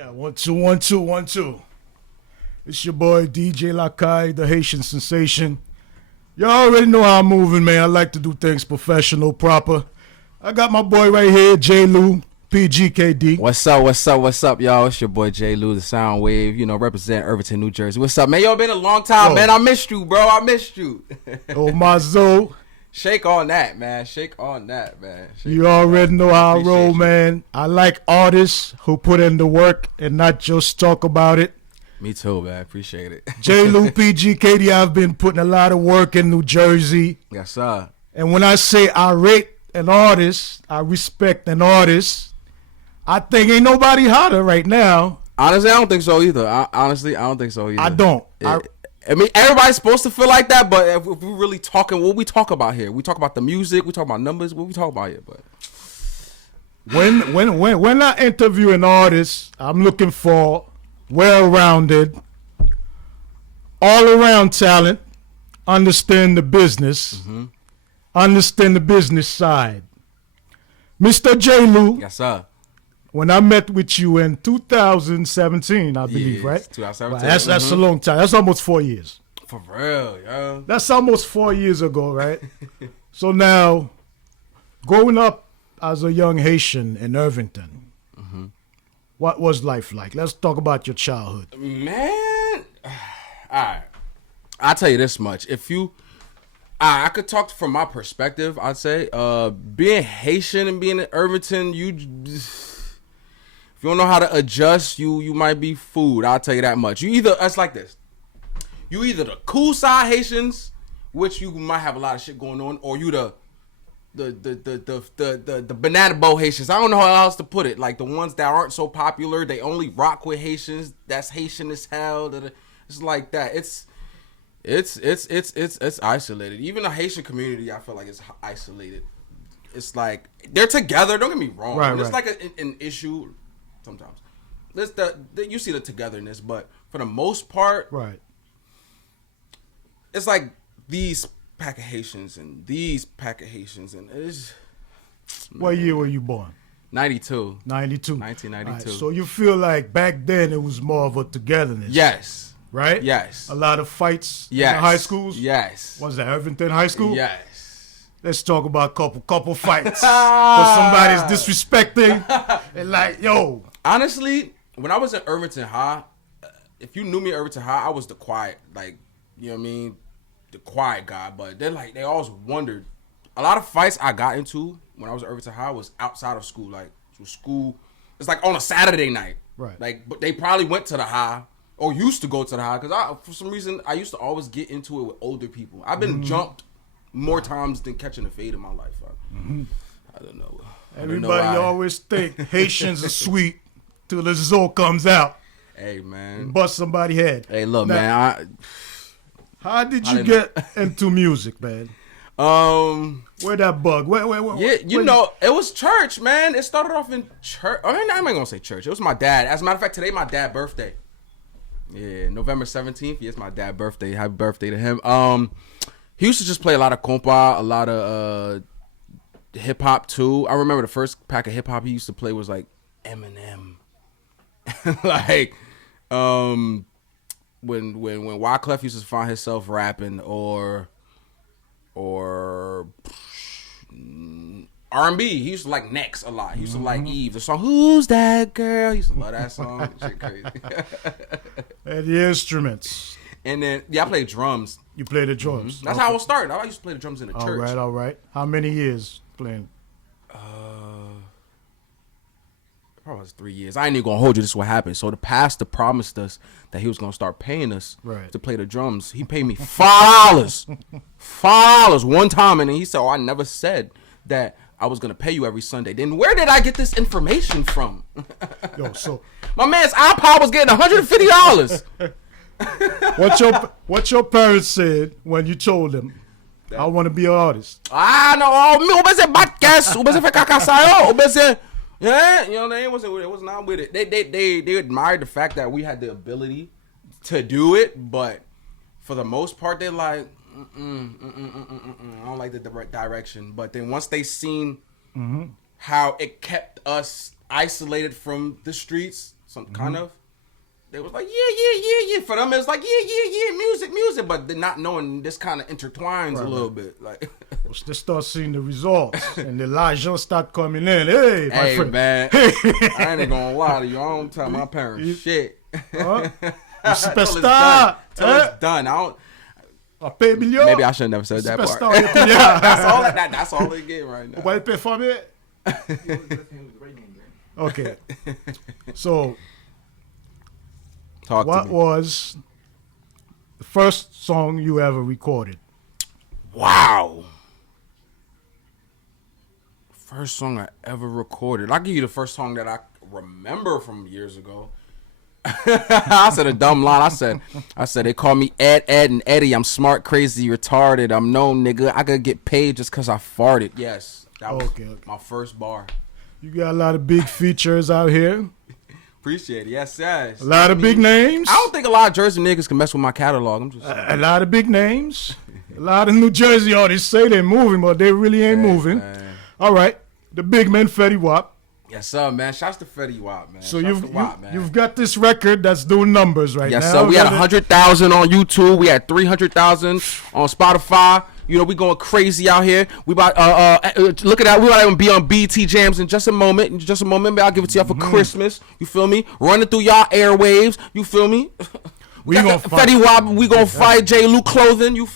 Yeah, 1 2 1 2 1 2. It's your boy DJ Lakay, the Haitian sensation. Y'all already know how I'm moving, man. I like to do things professional, proper. I got my boy right here, Jliu PGKD. What's up, y'all? It's your boy Jliu, the Sound Wave, represent Irvington, New Jersey. What's up, man? Yo, been a long time, man. I missed you, bro. I missed you. Oh, my Zo. Shake on that, man. Shake on that, man. You already know how I roll, man. I like artists who put in the work and not just talk about it. Me too, man. Appreciate it. Jliu PGKD, I've been putting a lot of work in New Jersey. Yes, sir. And when I say I rate an artist, I respect an artist, I think ain't nobody hotter right now. Honestly, I don't think so either. I don't think so either. I don't. I mean, everybody's supposed to feel like that, but if we're really talking, what we talk about here? We talk about the music, we talk about numbers, what we talk about here, but when I interview an artist, I'm looking for well-rounded, all-around talent, understand the business, understand the business side. Mr. Jliu. Yes, sir. When I met with you in 2017, I believe, right? 2017. Well, that's a long time. That's almost 4 years. For real, yo. That's almost 4 years ago, right? So now, growing up as a young Haitian in Irvington, what was life like? Let's talk about your childhood. Man, all right. I'll tell you this much. I could talk from my perspective, I'd say. Being Haitian and being in Irvington, if you don't know how to adjust, you might be fooled. I'll tell you that much. It's like this. You either the cool side Haitians, which you might have a lot of shit going on, or you the banana boat Haitians. I don't know how else to put it. Like the ones that aren't so popular, they only rock with Haitians. That's Haitian as hell. It's like that. It's isolated. Even the Haitian community, I feel like it's isolated. It's like they're together. Don't get me wrong. Right, it's right. like an issue. Sometimes you see the togetherness, but for the most part, right, it's like these pack of Haitians and these pack of Haitians, and it's. What year were you born? 92. 92. 1992. Right, so you feel like back then it was more of a togetherness. Yes. Right? Yes. A lot of fights yes. in the high schools? Yes. Was that Irvington High School? Yes. Let's talk about couple fights. Because somebody's disrespecting and like, yo. Honestly, when I was in Irvington High, if you knew me at Irvington High, I was the quiet, like, you know what I mean? The quiet guy. But they always wondered. A lot of fights I got into when I was at Irvington High was outside of school. Like, school, it's like on a Saturday night. Right. Like, but they probably went to the high or used to go to the high because for some reason, I used to always get into it with older people. I've been jumped more times than catching a fade in my life. I don't know. Everybody always think Haitians are sweet till the Zo comes out. Hey, man. Bust somebody's head. Hey, look, now, man. How did you get into music, man? Where that bug? Where, it was church, man. It started off in church. I mean, I'm not gonna say church. It was my dad. As a matter of fact, today my dad's birthday. Yeah, November 17th. Yes, my dad's birthday. Happy birthday to him. He used to just play a lot of compa, a lot of hip hop too. I remember the first pack of hip hop he used to play was like Eminem. Like, when Wyclef used to find himself rapping or R&B, he used to like Next a lot. He used to like Eve, the song "Who's That Girl." He used to love that song. Shit crazy. And the instruments. And then I played drums. You played the drums. That's how I started. I used to play the drums in the church. All right. How many years playing? Probably was 3 years. I ain't even gonna hold you. This is what happened. So the pastor promised us that he was gonna start paying us to play the drums. He paid me $5 one time, and then he said, "Oh, I never said that I was gonna pay you every Sunday." Then where did I get this information from? Yo, so my man's iPod was getting $150. What your parents said when you told them, "I want to be an artist"? Yeah, they was not with it. They admired the fact that we had the ability to do it, but for the most part, they're like, I don't like the direction. But then once they seen how it kept us isolated from the streets, some kind of. They was like, yeah. For them, it was like, yeah, music. But they're not knowing this kind of intertwines a little bit. Like, they start seeing the results, and the l'argent start coming in. Hey, my friend. Man, I ain't gonna lie to you. I don't tell my parents shit. Superstar. Till it's done. I don't. Maybe I should have never said that part. That's all they get right now. Why you perform it? Okay. So, what was the first song you ever recorded? Wow. First song I ever recorded. I'll give you the first song that I remember from years ago. I said a dumb line. I said they call me Ed, and Eddie. I'm smart, crazy, retarded. I'm known, nigga. I could get paid just cause I farted. Yes, that was my first bar. You got a lot of big features out here. Appreciate it. Yes. A lot of big names. I don't think a lot of Jersey niggas can mess with my catalog. I'm just a lot of big names. A lot of New Jersey artists say they're moving, but they really ain't moving. Man. All right, the big man Fetty Wap. Yes, sir, man. Shouts to Fetty Wap, man. So you've got this record that's doing numbers right now. Yes, sir. We had 100,000 on YouTube. We had 300,000 on Spotify. You know, we going crazy out here. We about look at that. We about to be on BT Jams in just a moment. Maybe I'll give it to y'all for Christmas. You feel me? Running through y'all airwaves. You feel me? We gonna fight Fetty Wap. We gonna fight J. Lou Clothing.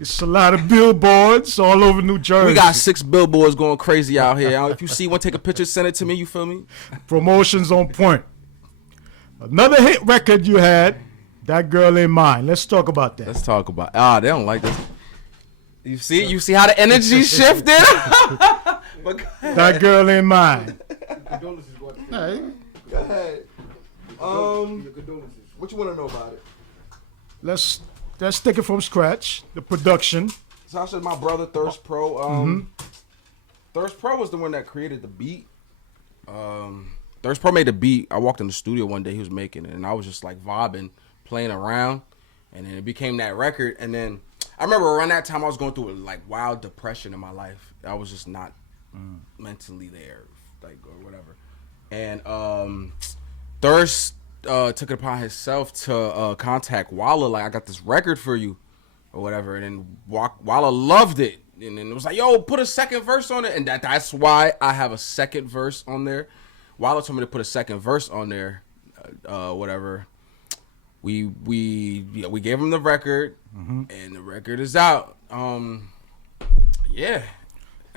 It's a lot of billboards all over New Jersey. We got 6 billboards going crazy out here. If you see one, take a picture, send it to me. You feel me? Promotions on point. Another hit record you had, That Girl Ain't Mine. Let's talk about that. Let's talk about. They don't like this. You see how the energy shifted? That Girl Ain't Mine. Go ahead. What you want to know about it? Let's take it from scratch. The production. Sasha, my brother, Thirst Pro. Thirst Pro was the one that created the beat. Thirst Pro made the beat. I walked in the studio one day, he was making it, and I was just like vibing, playing around, and then it became that record. And then I remember around that time I was going through a like wild depression in my life. I was just not mentally there, like or whatever. And Thirst took it upon himself to contact Walla, like, I got this record for you or whatever, and then Walla loved it, and then it was like, yo, put a second verse on it, and that's why I have a second verse on there. Walla told me to put a second verse on there, whatever. We gave him the record, and the record is out. Yeah.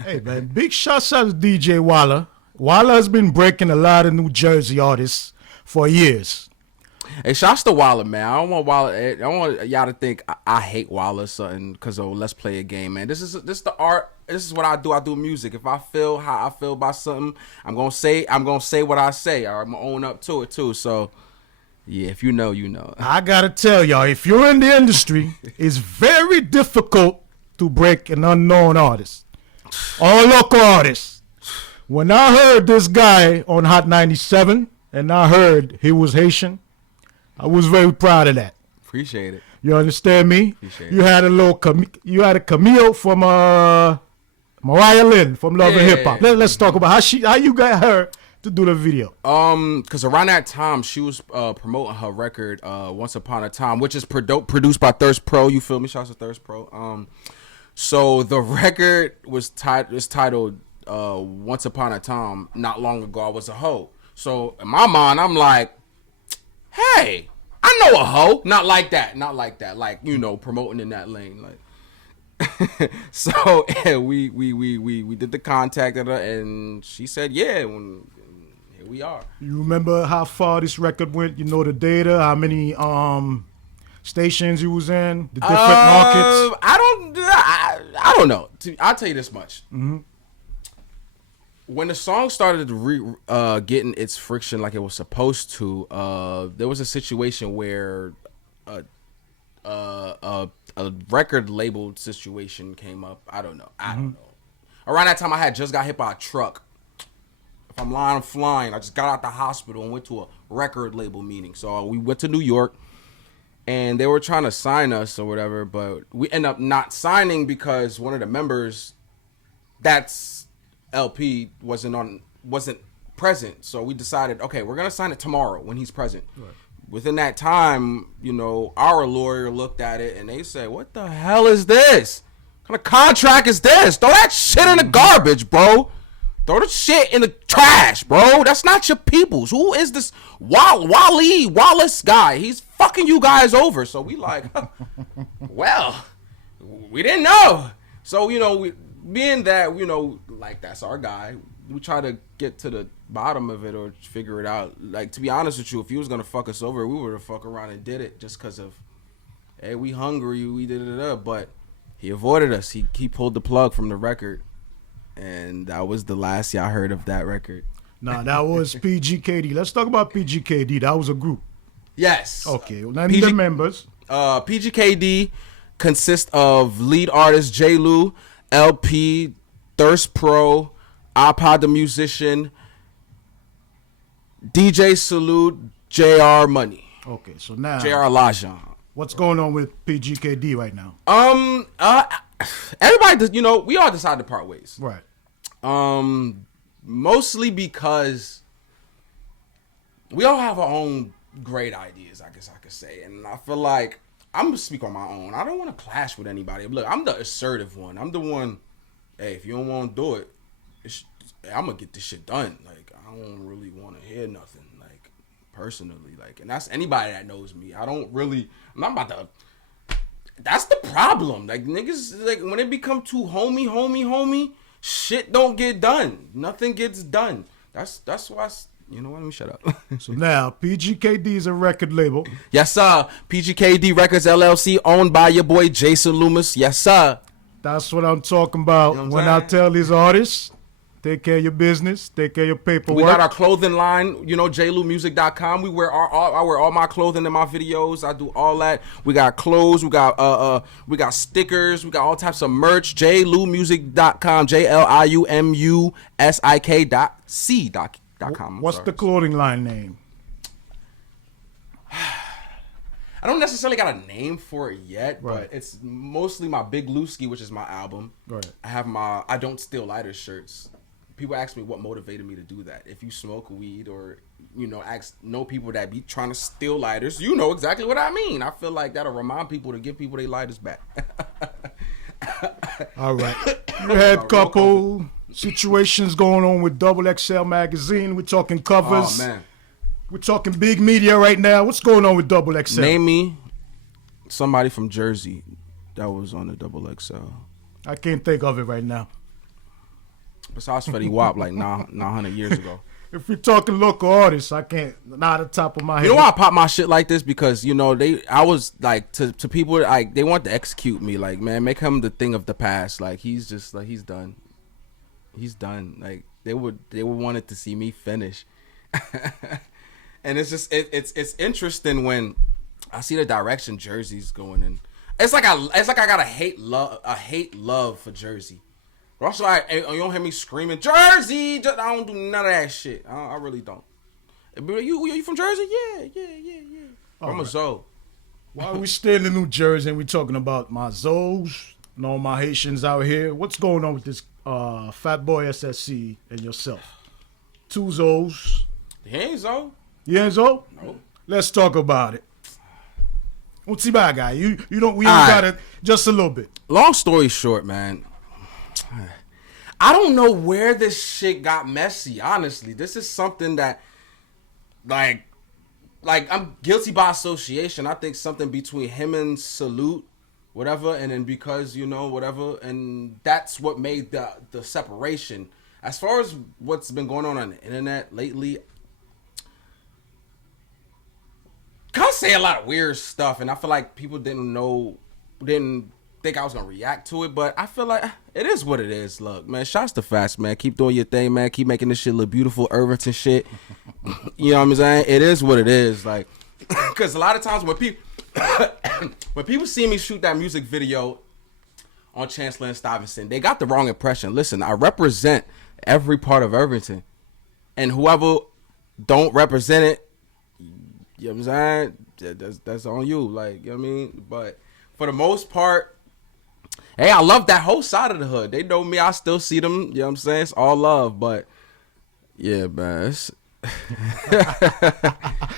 Hey man, big shouts out to DJ Walla. Walla has been breaking a lot of New Jersey artists for years. Hey, shouts to Walla, man. I don't want y'all to think I hate Walla or something because let's play a game, man. This is the art. This is what I do. I do music. If I feel how I feel about something, I'm gonna say what I say. I'm gonna own up to it too. So yeah, if you know, you know. I gotta tell y'all, if you're in the industry, it's very difficult to break an unknown artist or local artist. When I heard this guy on Hot 97 and I heard he was Haitian, I was very proud of that. Appreciate it. You understand me? Appreciate you had a cameo from Mariah Lynn from Love and Hip Hop. Let's talk about how you got her to do the video. Because around that time she was promoting her record Once Upon a Time, which is produced by Thirst Pro. You feel me? Shouts to Thirst Pro. So the record was titled Once Upon a Time. Not long ago I was a hoe. So in my mind I'm like, hey, I know a hoe. Not like that. Like, you know, promoting in that lane. Like, so yeah, we did the contact of her, and she said, yeah. Here we are. You remember how far this record went? You know the data, how many stations you was in, the different markets. I don't know. I'll tell you this much. Mm-hmm. When the song started getting its friction like it was supposed to, there was a situation where a record label situation came up. I don't know. Around that time, I had just got hit by a truck. If I'm lying, I'm flying. I just got out the hospital and went to a record label meeting. So we went to New York, and they were trying to sign us or whatever, but we ended up not signing because one of the members, that's LP, wasn't present. So we decided, okay, we're gonna sign it tomorrow when he's present. Right. Within that time, you know, our lawyer looked at it and they said, "What the hell is this? What kind of contract is this? Throw that shit in the garbage, bro. Throw the shit in the trash, bro. That's not your people's. Who is this Wallace guy? He's fucking you guys over." So we like, well, we didn't know. So, you know, being that, you know, like that's our guy, we try to get to the bottom of it or figure it out. Like, to be honest with you, if he was gonna fuck us over, we would have fuck around and did it just because of, hey, we hungry, we did it up. But he avoided us. He pulled the plug from the record, and that was the last y'all heard of that record. Nah, that was PGKD. Let's talk about PGKD. That was a group. Yes. Okay. Well, name the members. PGKD consists of lead artist Jliu, LP, Thirst Pro, iPod the Musician, DJ Salute, JR Money. Okay, so now JR Lajan. What's going on with PGKD right now? Everybody, you know, we all decided to part ways. Right. Mostly because we all have our own great ideas, I guess I could say. And I feel like I'm gonna speak on my own. I don't want to clash with anybody. Look, I'm the assertive one. I'm the one, hey, if you don't want to do it, I'm gonna get this shit done. Like, I don't really want to hear nothing, like, personally. Like, and that's anybody that knows me. I'm not about to. That's the problem. Like, niggas, like, when it become too homie, shit don't get done. Nothing gets done. That's why. You know what? Let me shut up. So now PGKD is a record label. Yes, sir. PGKD Records LLC, owned by your boy Jason Loomis. Yes, sir. That's what I'm talking about. You know what I'm when saying? I tell these artists, take care of your business, take care of your paperwork. We got our clothing line, you know, jlumusic.com. I wear all my clothing in my videos. I do all that. We got clothes, we got stickers, we got all types of merch. jlumusic.com, JLIUMUSIK.com. What's the clothing line name? I don't necessarily got a name for it yet, Right. but it's mostly my Big Lewski, which is my album. Right. I have my I Don't Steal Lighters shirts. People ask me what motivated me to do that. If you smoke weed or, you know people that be trying to steal lighters, you know exactly what I mean. I feel like that'll remind people to give people their lighters back. All right. You had a couple situations going on with Double XL magazine. We're talking covers. Oh, man. We're talking big media right now. What's going on with Double XL? Name me somebody from Jersey that was on the Double XL. I can't think of it right now. Besides Fetty Wap, like 900 years ago. If we're talking local artists, I can't, not at the top of my head. You know why I pop my shit like this? Because, you know, I was like, to people, like, they want to execute me. Like, man, make him the thing of the past. Like, he's just, like, he's done. He's done. Like, they would wanted to see me finish. And it's just, it's interesting when I see the direction Jersey's going in. It's like I got a hate love for Jersey. But also, you don't hear me screaming Jersey. I don't do none of that shit. I really don't. You from Jersey? Yeah. I'm a Zoe. While we still in New Jersey and we're talking about my Zoes and all my Haitians out here, what's going on with this Fat Boy SSC and yourself? Two Zoes. He ain't Zoe. You ain't Zoe? No. Let's talk about it. What's the bad guy? We don't All got right. it just a little bit. Long story short, man. I don't know where this shit got messy, honestly. This is something that, like I'm guilty by association. I think something between him and Salute, whatever, and then because, you know, whatever, and that's what made the separation. As far as what's been going on the internet lately, kind of say a lot of weird stuff, and I feel like people didn't think I was gonna react to it, but I feel like it is what it is. Look, man, shouts to Fast, man. Keep doing your thing, man. Keep making this shit look beautiful, Irvington shit. You know what I'm saying? It is what it is. Like, because a lot of times when people see me shoot that music video on Chancellor and Stuyvesant, they got the wrong impression. Listen, I represent every part of Irvington, and whoever don't represent it, you know what I'm saying? That's on you. Like, you know what I mean? But for the most part, hey, I love that whole side of the hood. They know me. I still see them. You know what I'm saying? It's all love. But Yeah, man.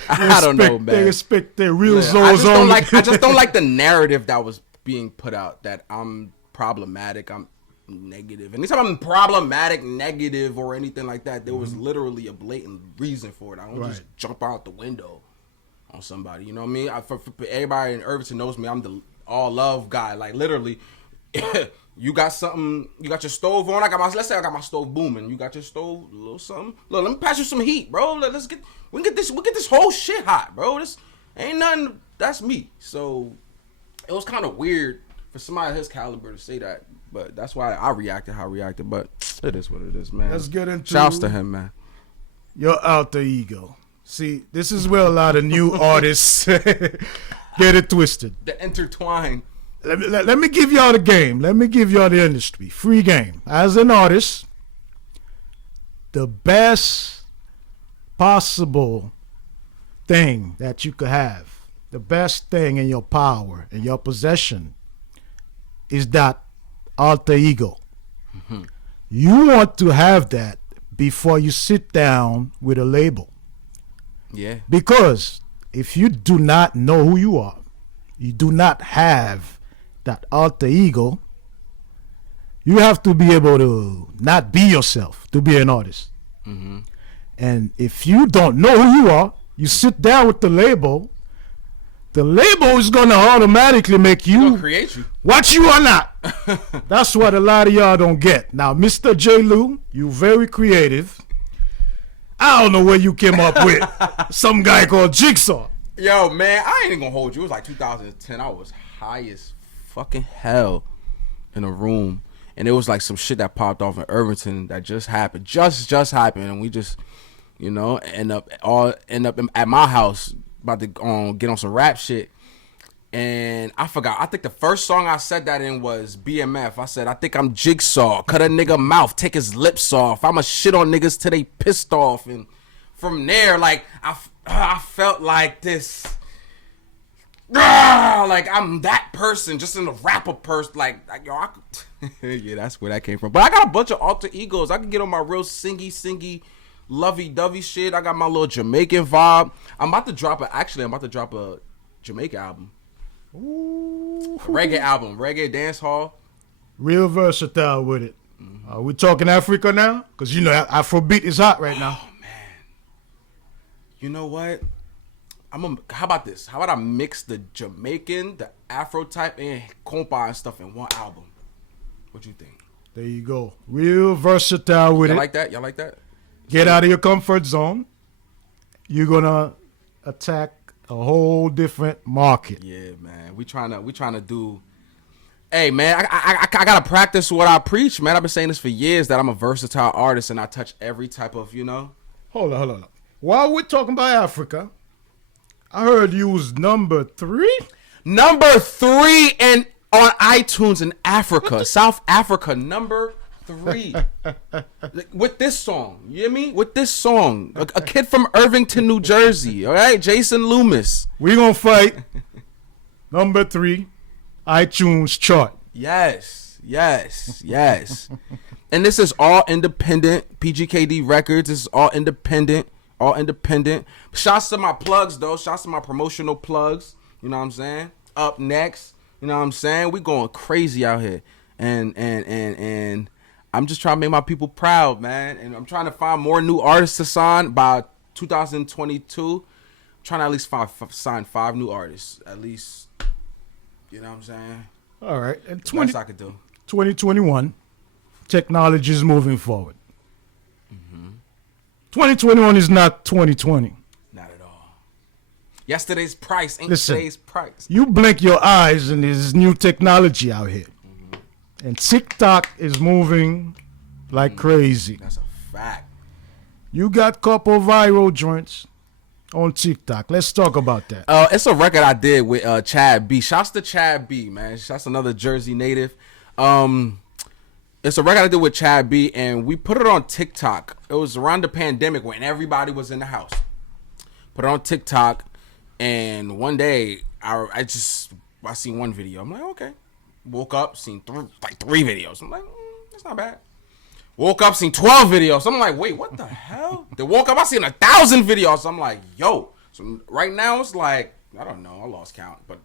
I don't know, man. They respect their real Yeah, souls only. I just don't like the narrative that was being put out that I'm problematic, I'm negative. Anytime I'm problematic, negative, or anything like that, there was literally a blatant reason for it. I don't just jump out the window on somebody. You know what I mean? For everybody in Irvington knows me. I'm the all love guy. Like literally, you got something. You got your stove on. Let's say I got my stove booming. You got your stove, a little something. Look, let me pass you some heat, bro. We get this whole shit hot, bro. This ain't nothing. That's me. So it was kind of weird for somebody of his caliber to say that. But that's why I reacted how I reacted. But it is what it is, man. Let's get into shouts to him, man. Your alter ego. See, this is where a lot of new artists get it twisted. The intertwine. Let me give y'all the game. Let me give y'all the industry. Free game. As an artist, the best possible thing that you could have, the best thing in your power, in your possession, is that alter ego. Mm-hmm. You want to have that before you sit down with a label. Yeah. Because if you do not know who you are, you do not have that alter ego, you have to be able to not be yourself to be an artist. Mm-hmm. And if you don't know who you are, you sit down with the label is going to automatically make you create you what you are not. That's what a lot of y'all don't get. Now, Mr. Jliu, you very creative. I don't know where you came up with some guy called Jigsaw. Yo, man, I ain't even gonna hold you. It was like 2010. I was high as fucking hell in a room, and it was like some shit that popped off in Irvington that just happened, just happened, and we just, you know, end up at my house about to get on some rap shit. And I forgot. I think the first song I said that in was BMF. I said, I think I'm Jigsaw. Cut a nigga mouth, take his lips off. I'ma shit on niggas till they pissed off. And from there, like, I felt like this. Like, I'm that person, just in the rapper person. Like yo, yeah, that's where that came from. But I got a bunch of alter egos. I can get on my real singy, lovey-dovey shit. I got my little Jamaican vibe. I'm about to drop a Jamaican album. Ooh. Reggae album, reggae dance hall. Real versatile with it. Mm-hmm. We talking Africa now? Because you know Afrobeat is hot right now. Oh man, you know what? How about this? How about I mix the Jamaican, the Afro type, and compa and stuff in one album? What you think? There you go. Real versatile with it. Y'all like that? Get out of your comfort zone. You're gonna attack a whole different market. Yeah, man. We trying to do. Hey, man, I gotta practice what I preach, man. I've been saying this for years that I'm a versatile artist and I touch every type of, you know. Hold on. While we're talking about Africa, I heard you was number 3. Number 3 on iTunes in Africa, South Africa, number 3. With this song, you hear me? With this song, a kid from Irvington, New Jersey. All right, Jason Loomis. We gonna fight. Number 3, iTunes chart. Yes. And this is all independent. PGKD Records. This is all independent. Shouts to my plugs though. Shouts to my promotional plugs. You know what I'm saying? Up next. You know what I'm saying? We going crazy out here. And I'm just trying to make my people proud, man. And I'm trying to find more new artists to sign by 2022. I'm trying to at least sign 5 new artists. At least, you know what I'm saying? All right. And best I could do. 2021, technology is moving forward. 2021 is not 2020. Not at all. Yesterday's price ain't Listen, today's price. You blink your eyes and there's new technology out here. And TikTok is moving like crazy. That's a fact. You got couple viral joints on TikTok. Let's talk about that. It's a record I did with Chad B. Shouts to Chad B, man. Shouts to another Jersey native. It's a record I did with Chad B, and we put it on TikTok. It was around the pandemic when everybody was in the house. Put it on TikTok, and one day I seen one video. I'm like, okay. Woke up, seen 3 videos. I'm like, that's not bad. Woke up, seen 12 videos. I'm like, wait, what the hell? Then woke up, I seen 1,000 videos. I'm like, yo. So right now it's like, I don't know, I lost count, but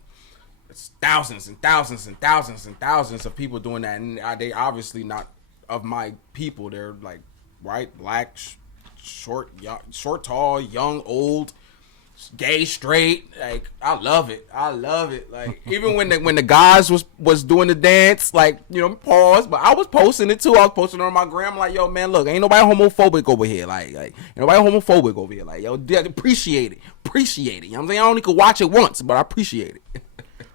it's thousands and thousands and thousands and thousands of people doing that, and they obviously not of my people. They're like white, black, short, young, short, tall, young, old, gay, straight. Like, I love it. Like, even when the guys was doing the dance, like, you know, pause, but I was posting it too. I was posting it on my gram, like, yo, man, look, ain't nobody homophobic over here. Like ain't nobody homophobic over here. Like, yo, appreciate it. You know what I'm saying? I only could watch it once, but I appreciate it.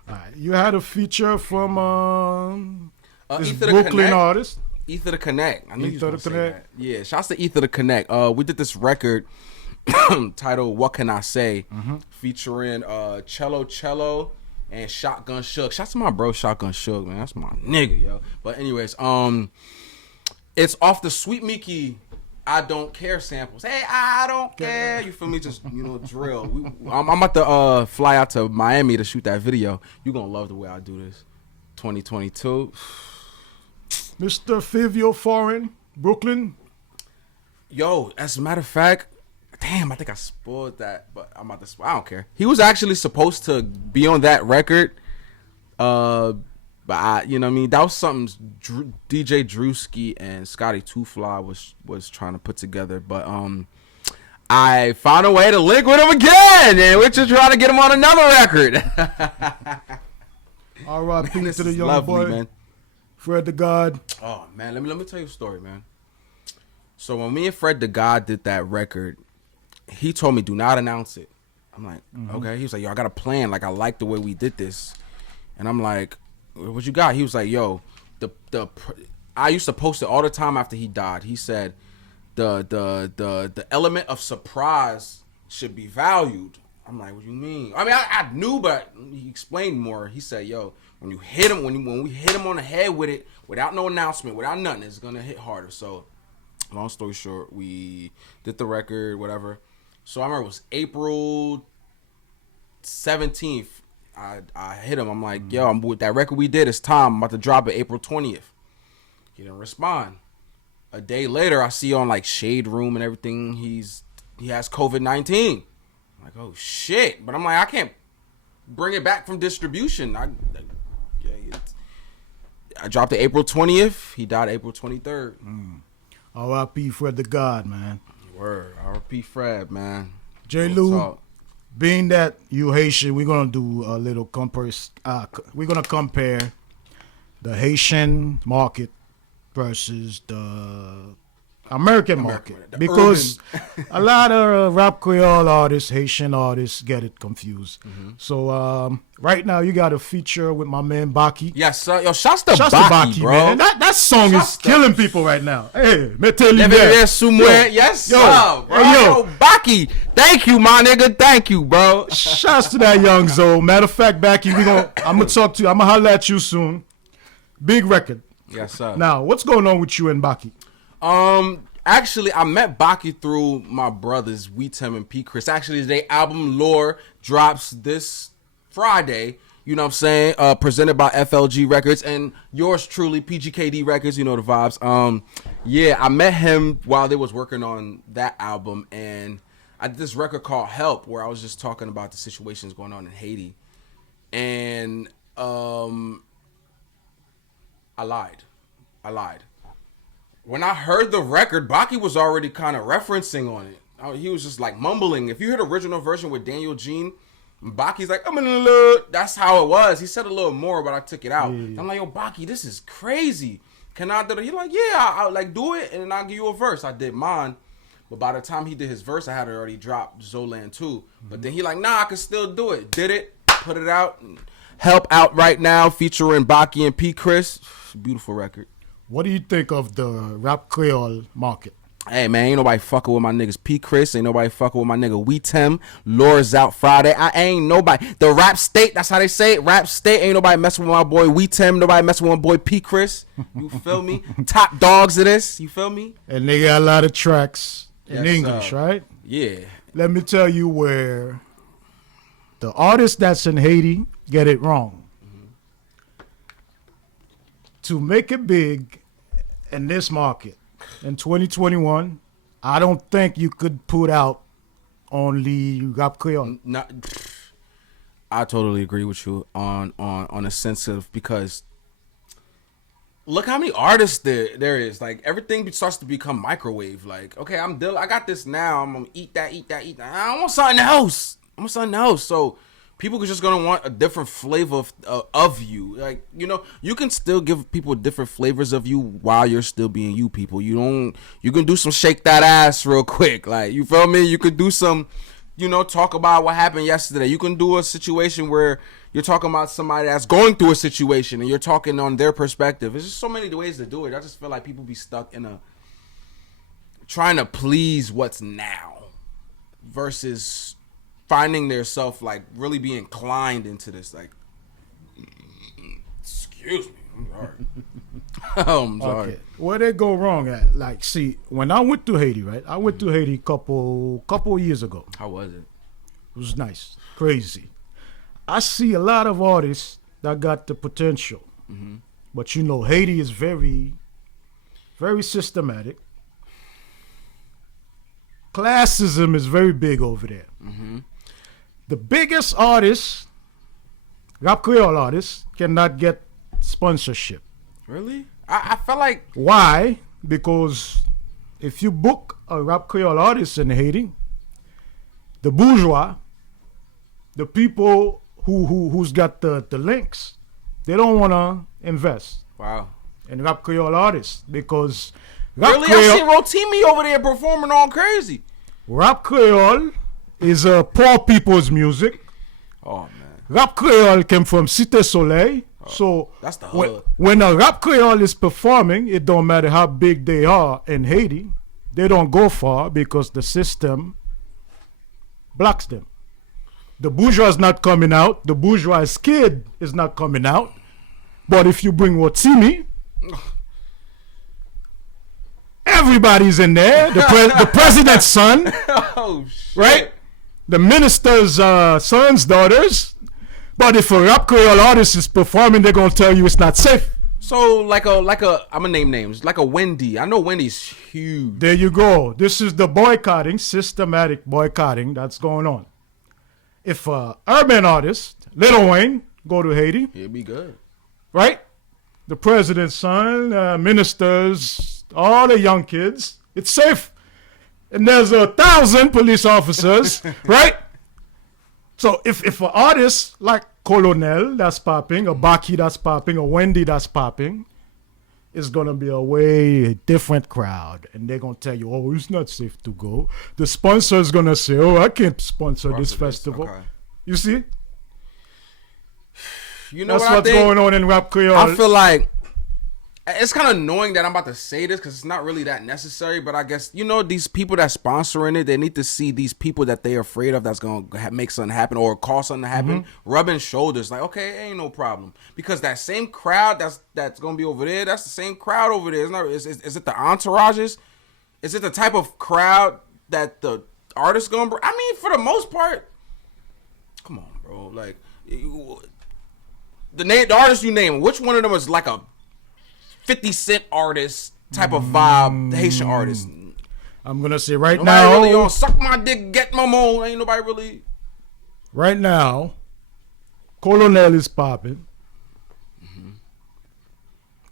All right. You had a feature from this Ether the Brooklyn Connect. artist. Ether the Connect. I knew you was Ether gonna the say Connect. that. Yeah, shouts to Ether the Connect. We did this record titled "What Can I Say," featuring Cello and Shotgun Shook. Shouts to my bro Shotgun Shook, man. That's my nigga, yo. But anyways, it's off the Sweet Mickey I Don't Care samples. Hey, I don't care. You feel me? Just, you know, drill. I'm about to fly out to Miami to shoot that video. You gonna love the way I do this. 2022. Mr. Fivio Foreign, Brooklyn. Yo, as a matter of fact, damn, I think I spoiled that, but I'm about to. I don't care. He was actually supposed to be on that record, but you know what I mean, that was something DJ Drewski and Scotty Two Fly was trying to put together. But I found a way to link with him again, and we're just trying to get him on another record. R.I.P. to the young lovely, boy, man. Fred the God. Oh man, let me tell you a story, man. So when me and Fred the God did that record, he told me do not announce it. I'm like, okay. He was like, yo, I got a plan. Like, I like the way we did this, and I'm like, what you got? He was like, yo, I used to post it all the time after he died. He said the element of surprise should be valued. I'm like, what do you mean? I mean, I knew, but he explained more. He said, yo, when you hit him, when we hit him on the head with it, without no announcement, without nothing, it's gonna hit harder. So, long story short, we did the record, whatever. So I remember it was April 17th. I hit him. I'm like, yo, I'm with that record we did. It's time. I'm about to drop it April 20th. He didn't respond. A day later, I see on like Shade Room and everything, he has COVID-19. I'm like, oh shit. But I'm like, I can't bring it back from distribution. I dropped it April 20th. He died April 23rd. R.I.P. Fred the God, man. Word. R.I.P. Fred, man. Jliu, being that you Haitian, we're gonna do a little we're gonna compare the Haitian market versus the American market, the because a lot of rap Creole artists, Haitian artists, get it confused. So right now you got a feature with my man Baki. Yes, sir. Yo, shouts to Shouts Baki, to Baki, bro. man. That song is killing people right now. Hey, me tell you that. Somewhere. Yes, yo, sir, bro. hey, Yo, Baki, thank you, my nigga. Thank you, bro. Shouts to that young Zo. Matter of fact, Baki, I'm gonna talk to you. I'm gonna holler at you soon. Big record. Yes, sir. Now, what's going on with you and Baki? Actually, I met Baki through my brothers, Weetem and P. Chris. Actually, their album Lore drops this Friday. You know what I'm saying? Presented by FLG Records and yours truly, PGKD Records. You know the vibes. Yeah, I met him while they was working on that album, and I did this record called Help, where I was just talking about the situations going on in Haiti, and I lied. When I heard the record, Baki was already kind of referencing on it. He was just like mumbling. If you heard the original version with Daniel Jean, Baki's like, I'm in love. That's how it was. He said a little more, but I took it out. Yeah. I'm like, yo, Baki, this is crazy. Can I do it? He's like, yeah, I'll like do it, and then I'll give you a verse. I did mine. But by the time he did his verse, I had already dropped Zolan too. But then he like, nah, I can still do it. Did it, put it out. Help Out right now, featuring Baki and P. Chris. Beautiful record. What do you think of the rap Creole market? Hey, man, ain't nobody fucking with my niggas P. Chris. Ain't nobody fucking with my nigga Weetem. Lore's out Friday. I ain't nobody. The rap state, that's how they say it. Rap state, ain't nobody messing with my boy Weetem. Nobody messing with my boy P. Chris. You feel me? Top dogs of this. You feel me? And they got a lot of tracks in English, right? Yeah. Let me tell you where the artists that's in Haiti get it wrong. To make it big in this market, in 2021, I don't think you could put out only rap Creole. Not, I totally agree with you on a sense of, because look how many artists there is. Like, everything starts to become microwave. Like, okay, I got this now. I'm gonna eat that. I want something else. So people are just gonna want a different flavor of you. Like, you can still give people different flavors of you while you're still being you. People, you can do some shake that ass real quick. Like, you feel me? You could do some, talk about what happened yesterday. You can do a situation where you're talking about somebody that's going through a situation and you're talking on their perspective. There's just so many ways to do it. I just feel like people be stuck in trying to please what's now versus finding their self, like, really be inclined into this. Like, excuse me, I'm sorry. I'm sorry. Okay. Where they go wrong at? Like, see, when I went to Haiti, right? I went to Haiti couple years ago. How was it? It was nice, crazy. I see a lot of artists that got the potential, but Haiti is very, very systematic. Classism is very big over there. The biggest artists, rap Creole artists, cannot get sponsorship. Really? I felt like... Why? Because if you book a rap Creole artist in Haiti, the bourgeois, the people who's got the links, they don't want to invest. Wow. In rap Creole artists because rap really, Creole, I see Rotimi over there performing all crazy. Rap Creole is a poor people's music. Oh man. Rap Creole came from Cité Soleil. So that's the hood. When a rap Creole is performing, it don't matter how big they are in Haiti, they don't go far because the system blocks them. The bourgeois is not coming out. The bourgeois kid is not coming out. But if you bring Rotimi, everybody's in there. The president's son, oh shit! Right? The minister's sons, daughters. But if a rap Creole artist is performing, they're gonna tell you it's not safe. So like a I'm gonna name names, like a Wendy. I know Wendy's huge. There you go. This is the boycotting, systematic boycotting that's going on. If urban artist, Lil Wayne, go to Haiti, It'd be good, right? The president's son, ministers, all the young kids, it's safe. And there's 1,000 police officers, right? So if an artist like Colonel that's popping, a Baki that's popping, a Wendy that's popping, it's going to be a way different crowd. And they're going to tell you, oh, it's not safe to go. The sponsor is going to say, oh, I can't sponsor this festival. Okay. You see? That's what's going on in rap Creole. I feel like it's kind of annoying that I'm about to say this because it's not really that necessary, but I guess, these people that sponsoring it, they need to see these people that they're afraid of that's going to make something happen or cause something to happen, rubbing shoulders like, okay, ain't no problem. Because that same crowd that's going to be over there, that's the same crowd over there. Is it the entourages? Is it the type of crowd that the artist going to bring? I mean, for the most part, come on, bro. Like, the artist you name, which one of them is like a 50 Cent artist type of vibe, the Haitian artist? I'm gonna say right nobody now, really on suck my dick, get my mo. Ain't nobody really. Right now, Colonel is popping.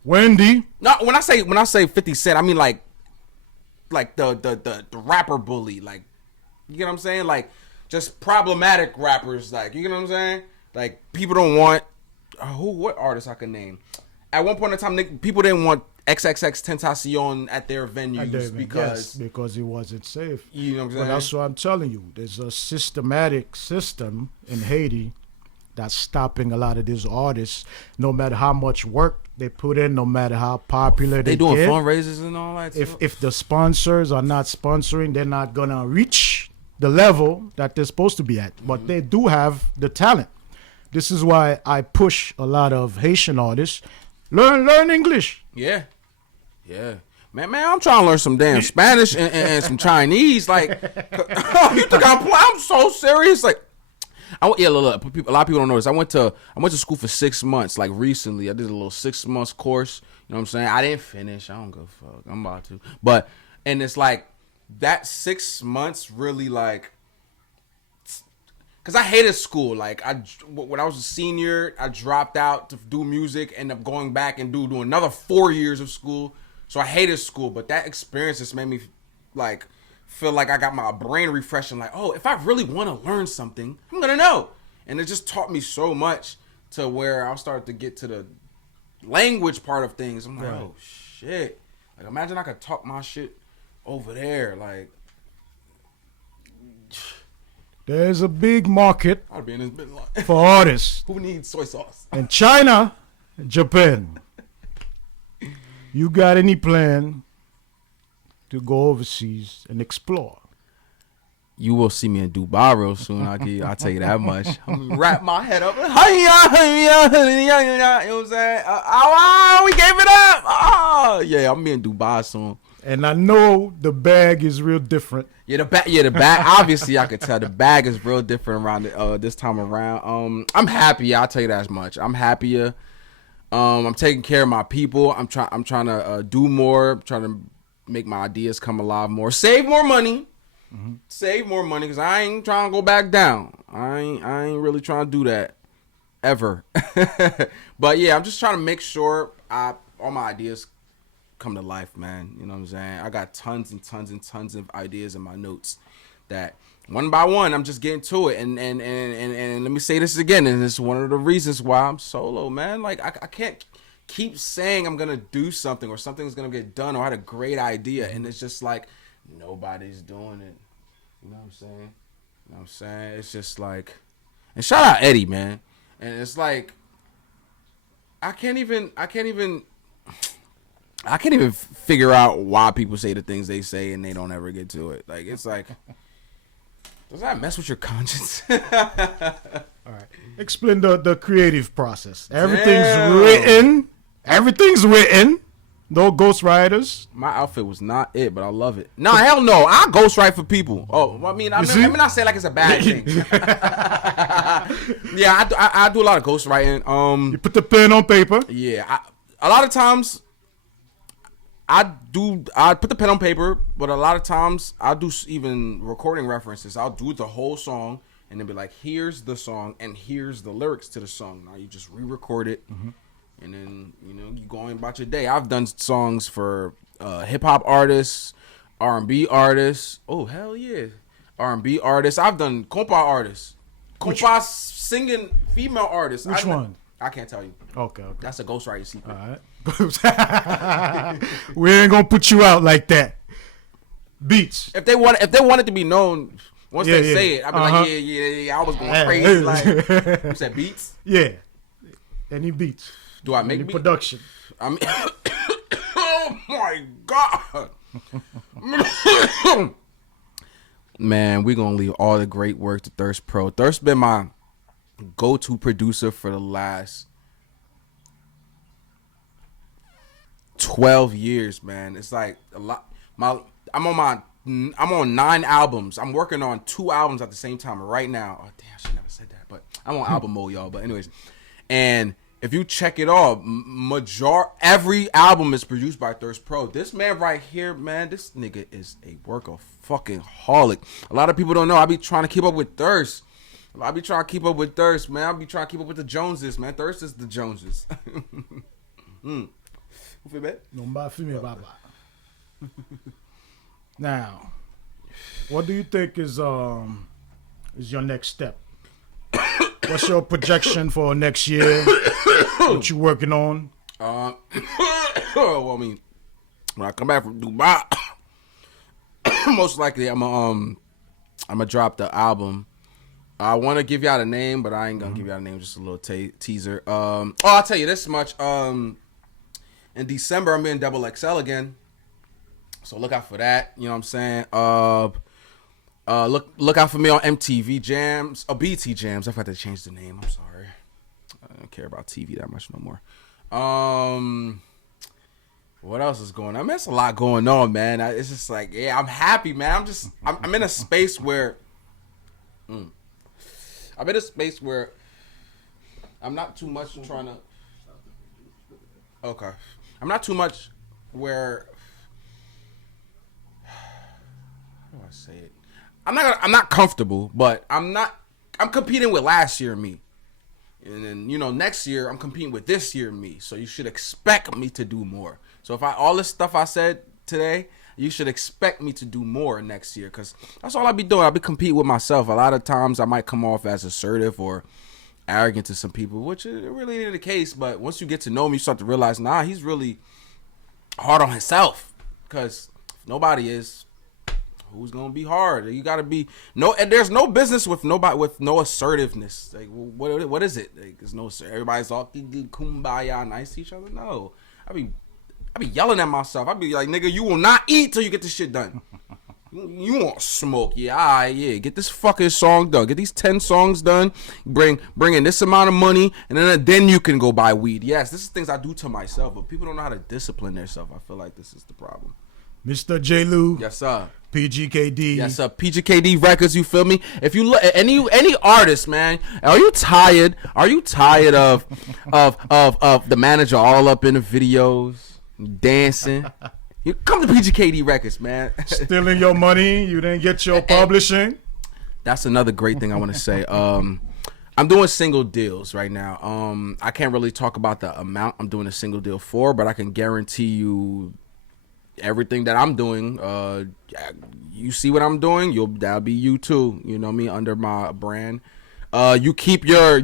Wendy. No, when I say 50 Cent, I mean like the rapper bully, like, you get what I'm saying? Like, just problematic rappers, like, you get what I'm saying? Like, people don't want what artists I can name. At one point in time, people didn't want XXX Tentacion at their venues because it wasn't safe. You know what I'm saying? But that's what I'm telling you. There's a systematic system in Haiti that's stopping a lot of these artists. No matter how much work they put in, no matter how popular they doing get, fundraisers and all that. If the sponsors are not sponsoring, they're not gonna reach the level that they're supposed to be at. But they do have the talent. This is why I push a lot of Haitian artists. Learn English. Yeah. Man, I'm trying to learn some damn Spanish and some Chinese. Like, you think I'm so serious? Like, Look, a lot of people don't know this. I went to school for 6 months. Like recently, I did a little 6 months course. You know what I'm saying? I didn't finish. I don't give a fuck. I'm about to. But and it's like that 6 months really like. Cause I hated school. Like when I was a senior, I dropped out to do music, ended up going back and do another 4 years of school. So I hated school, but that experience just made me like feel like I got my brain refreshing. Like, oh, if I really want to learn something, I'm gonna know. And it just taught me so much to where I'll start to get to the language part of things. I'm like, oh shit. Like imagine I could talk my shit over there. Like. There's a big market I'd be in this business. for artists Who needs soy sauce? in China and Japan. You got any plan to go overseas and explore? You will see me in Dubai real soon. I'll tell you that much. I'm gonna wrap my head up. You know what I'm saying? We gave it up. Yeah, I'm in Dubai soon. And I know the bag is real different. The bag. Obviously, I could tell the bag is real different around this time around. I'm happy. I'll tell you that as much. I'm happier. I'm taking care of my people. I'm trying to do more. I'm trying to make my ideas come alive more. Save more money. Mm-hmm. Save more money because I ain't trying to go back down. I ain't really trying to do that ever. But yeah, I'm just trying to make sure all my ideas come to life, man. You know what I'm saying? I got tons and tons and tons of ideas in my notes that one by one I'm just getting to it. And let me say this again, and this is one of the reasons why I'm solo, man. Like I can't keep saying I'm gonna do something or something's gonna get done or I had a great idea and it's just like nobody's doing it. You know what I'm saying? You know what I'm saying? It's just like, and shout out Eddie, man. And it's like I can't even figure out why people say the things they say and they don't ever get to it. Like, it's like, does that mess with your conscience? All right. Explain the creative process. Everything's written. No ghostwriters. My outfit was not it, but I love it. Nah, hell no. I ghostwrite for people. Oh, I mean, let me not say like it's a bad thing. Yeah, I do a lot of ghostwriting. You put the pen on paper. Yeah, a lot of times I put the pen on paper, but a lot of times I do even recording references. I'll do the whole song and then be like, here's the song and here's the lyrics to the song. Now you just re-record it. Mm-hmm. And then, you go on about your day. I've done songs for hip-hop artists, R&B artists. Oh, hell yeah. R&B artists. I've done compa artists. Compa singing female artists. Which one? I can't tell you. Okay. That's a ghostwriting secret. All right. We ain't going to put you out like that. Beats. If they want it to be known, once they say it, I'll be like, yeah, I was going crazy. Like, you said beats? Yeah. Any beats. Do I make production? I mean, oh my God, man, we gonna leave all the great work to Thirst Pro. Thirst been my go-to producer for the last 12 years, man. It's like a lot. I'm on 9 albums. I'm working on 2 albums at the same time right now. Oh damn, I should never said that, but I'm on album mode, y'all. But anyways, and if you check it all, every album is produced by Thirst Pro. This man right here, man, this nigga is a workaholic. A lot of people don't know. I be trying to keep up with Thirst. Man. I be trying to keep up with the Joneses, man. Thirst is the Joneses. Now, what do you think is your next step? What's your projection for next year? What you working on? Well, I mean, when I come back from Dubai, most likely I'm gonna drop the album. I want to give y'all a name, but I ain't gonna give y'all a name. Just a little teaser. I'll tell you this much. In December, I'm in Double XL again, so look out for that. You know what I'm saying? Look out for me on MTV Jams. BT Jams. I forgot to change the name. I'm sorry. I don't care about TV that much no more. What else is going on? I mean, there's a lot going on, man. It's just like, yeah, I'm happy, man. I'm in a space where I'm in a space where I'm not too much trying to. Okay, I'm not too much where. How do I say it? I'm not comfortable, but I'm competing with last year me. And then, you know, next year I'm competing with this year me. So you should expect me to do more. So if all this stuff I said today, you should expect me to do more next year. Because that's all I'll be doing. I'll be competing with myself. A lot of times I might come off as assertive or arrogant to some people, which it really ain't the case. But once you get to know me, you start to realize, nah, he's really hard on himself. Because if nobody is, who's gonna be hard? You gotta be and there's no business with nobody with no assertiveness. Like, what is it? Like, there's no, everybody's all kumbaya, nice to each other. No, I be yelling at myself. I be like, nigga, you will not eat till you get this shit done. You want smoke? Yeah, all right, yeah. Get this fucking song done. Get these 10 songs done. Bring in this amount of money, and then you can go buy weed. Yes, this is things I do to myself, but people don't know how to discipline themselves. I feel like this is the problem. Mr. Jliu. Yes, sir. PGKD. Yes, sir. PGKD Records, you feel me? If you look at any artist, man, are you tired? Are you tired of the manager all up in the videos, dancing? You come to PGKD Records, man. Stealing your money, you didn't get your publishing. That's another great thing I want to say. I'm doing single deals right now. I can't really talk about the amount I'm doing a single deal for, but I can guarantee you everything that I'm doing, you see what I'm doing, that'll be you too. You know me, under my brand. You keep your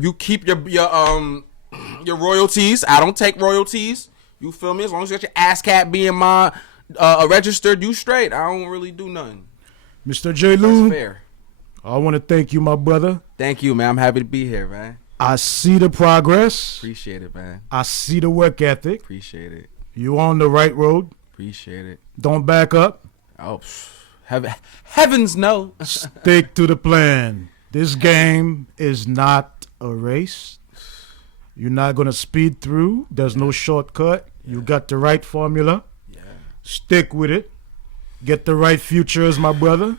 royalties. I don't take royalties. You feel me? As long as you got your ASCAP being my registered, you straight. I don't really do nothing. Mr. Jliu, that's fair. I want to thank you, my brother. Thank you, man. I'm happy to be here, man. I see the progress. Appreciate it, man. I see the work ethic. Appreciate it. You on the right road. Appreciate it. Don't back up. Oh, heavens no. Stick to the plan. This game is not a race. You're not going to speed through. There's no shortcut. You got the right formula. Yeah. Stick with it. Get the right futures, my brother.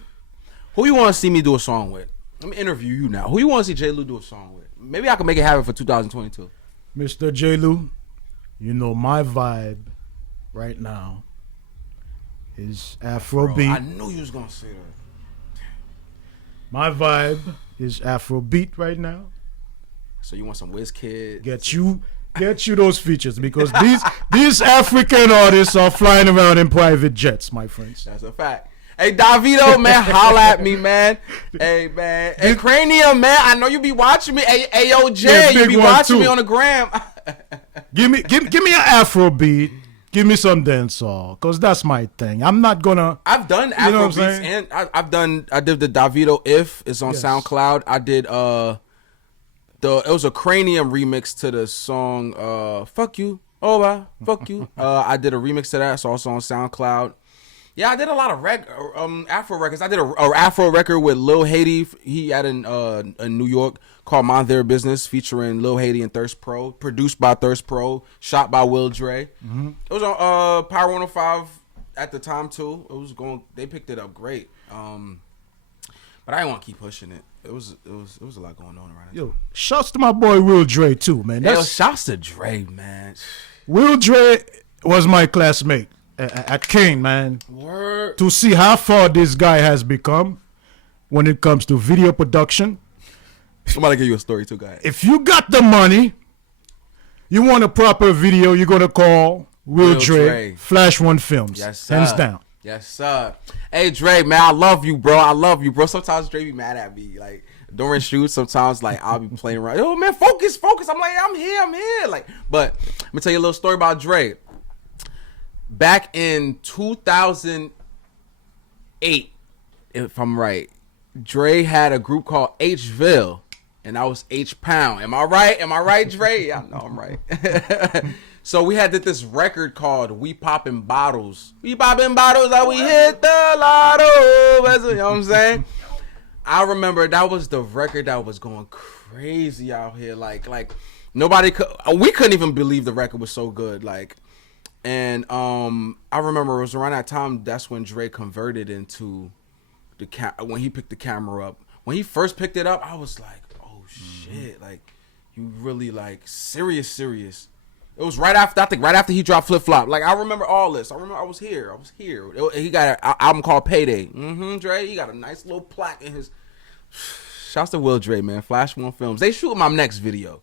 Who you want to see me do a song with? Let me interview you now. Who you want to see Jliu do a song with? Maybe I can make it happen for 2022. Mr. Jliu, you know my vibe right now is Afrobeat. I knew you was gonna say that. My vibe is Afrobeat right now. So you want some WizKid? Get you those features, because these African artists are flying around in private jets, my friends. That's a fact. Hey, Davido, man, holla at me, man. Hey, man. Hey, Cranium, man, I know you be watching me. Hey, yo, Jay, you be watching me on the gram. give me an Afrobeat. Give me some dancehall, cause that's my thing. I'm not gonna. I've done Afrobeats, and I did the Davido If. It's on SoundCloud. I did it was a Cranium remix to the song Fuck You, oh fuck you. I did a remix to that. It's also on SoundCloud. Yeah, I did a lot of Afro records. I did a Afro record with Lil Haiti. He had in New York called Mind Their Business, featuring Lil Haiti and Thirst Pro, produced by Thirst Pro, shot by Will Dre. Mm-hmm. It was on Power 105 at the time too. They picked it up great. But I didn't want to keep pushing it. It was a lot going on around it. Yo, shouts to my boy Will Dre too, man. Shouts to Dre, man. Will Dre was my classmate at Kane, man. Word. To see how far this guy has become when it comes to video production. Somebody give you a story too, guys. If you got the money, you want a proper video, you're gonna call Will Dre. Flash One Films. Yes, sir. Hands down. Yes, sir. Hey, Dre, man, I love you, bro. Sometimes Dre be mad at me, like during shoots. Sometimes, like, I'll be playing around. Yo, man, focus. I'm like, I'm here. Like, but let me tell you a little story about Dre. Back in 2008, if I'm right, Dre had a group called H-Ville, and I was H-Pound. Am I right, Dre? Yeah, I know I'm right. So we had this record called We Poppin' Bottles. We poppin' bottles that we hit the lotto. You know what I'm saying? I remember that was the record that was going crazy out here. Like we couldn't even believe the record was so good. And I remember it was around that time, that's when Dre converted into when he picked the camera up. When he first picked it up, I was like, oh shit, like you really like serious. It was right after he dropped Flip Flop. Like I remember all this. I remember I was here. He got an album called Payday. Dre, he got a nice little plaque in his. Shouts to Will Dre, man. Flash One Films. They shooting my next video.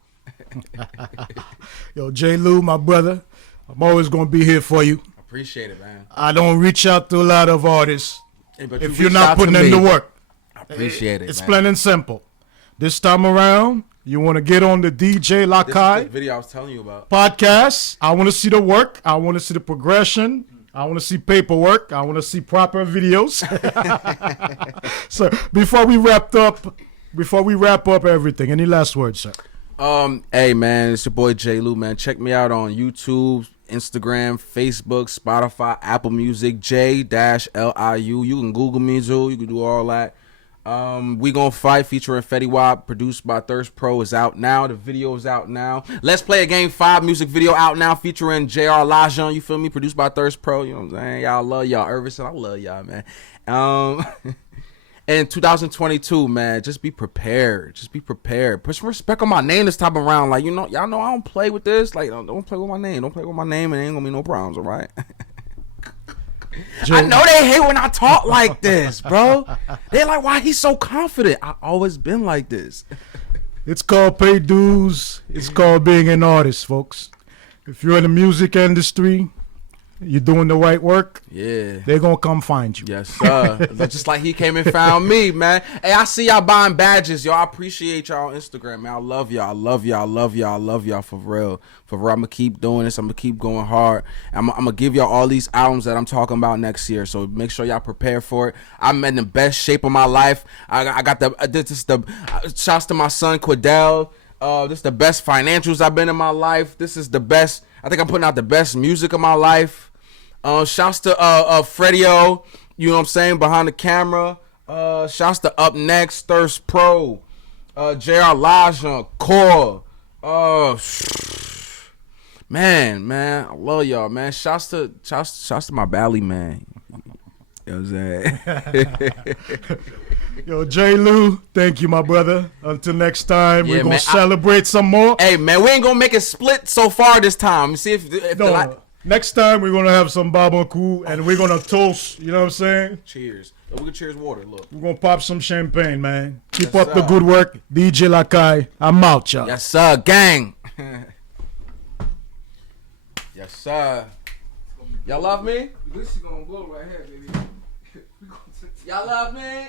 Yo, Jliu, my brother, I'm always gonna be here for you. Appreciate it, man. I don't reach out to a lot of artists But if you're not putting in the work. I appreciate it. It's man. plain and simple. This time around, you want to get on the DJ This is Lakay the video I was telling you about. podcast. I want to see the work. I want to see the progression. I want to see paperwork. I want to see proper videos. So before we wrap up everything, any last words, sir? Hey man, it's your boy Jliu, man. Check me out on YouTube, Instagram, Facebook, Spotify, Apple Music, J-Liu. You can Google me too. You can do all that. We Gon' Fight featuring Fetty Wap, produced by Thirst Pro, is out now. The video is out now. Let's Play a Game 5 music video out now featuring J.R. Lajon, you feel me? Produced by Thirst Pro, you know what I'm saying? Y'all love y'all. Irvison, I love y'all, man. In 2022, man, just be prepared. Put some respect on my name this time around. Like, you know, y'all know I don't play with this. Like, don't play with my name. Don't play with my name, and ain't gonna be no problems, all right? I know they hate when I talk like this, bro. They're like, why he's so confident? I always been like this. It's called pay dues. It's called being an artist, folks. If you're in the music industry, you're doing the right work. Yeah. They're going to come find you. Yes, sir. But just like he came and found me, man. Hey, I see y'all buying badges, y'all. I appreciate y'all on Instagram, man. I love y'all for real. For real, I'm going to keep doing this. I'm going to keep going hard. I'm going to give y'all all these albums that I'm talking about next year. So make sure y'all prepare for it. I'm in the best shape of my life. I got shouts to my son, Quidel. This is the best financials I've been in my life. This is the best. I think I'm putting out the best music of my life. Shouts to Fredio, you know what I'm saying, behind the camera. Shouts to Up Next, Thirst Pro, J.R. Lajon, Core. Man, I love y'all, man. Shouts to my Bally, man. You know what I'm saying? Yo, Jliu, thank you, my brother. Until next time, we're going to celebrate some more. Hey, man, we ain't going to make it split so far this time. See if next time, we're going to have some barbecue, and we're going to toast, you know what I'm saying? Cheers. We can cheers water, look. We're going to pop some champagne, man. Keep up the good work. DJ Lakay, I'm out, y'all. Yes, sir, gang. Yes, sir. Y'all love me? This is going to blow right here, baby. Y'all love me?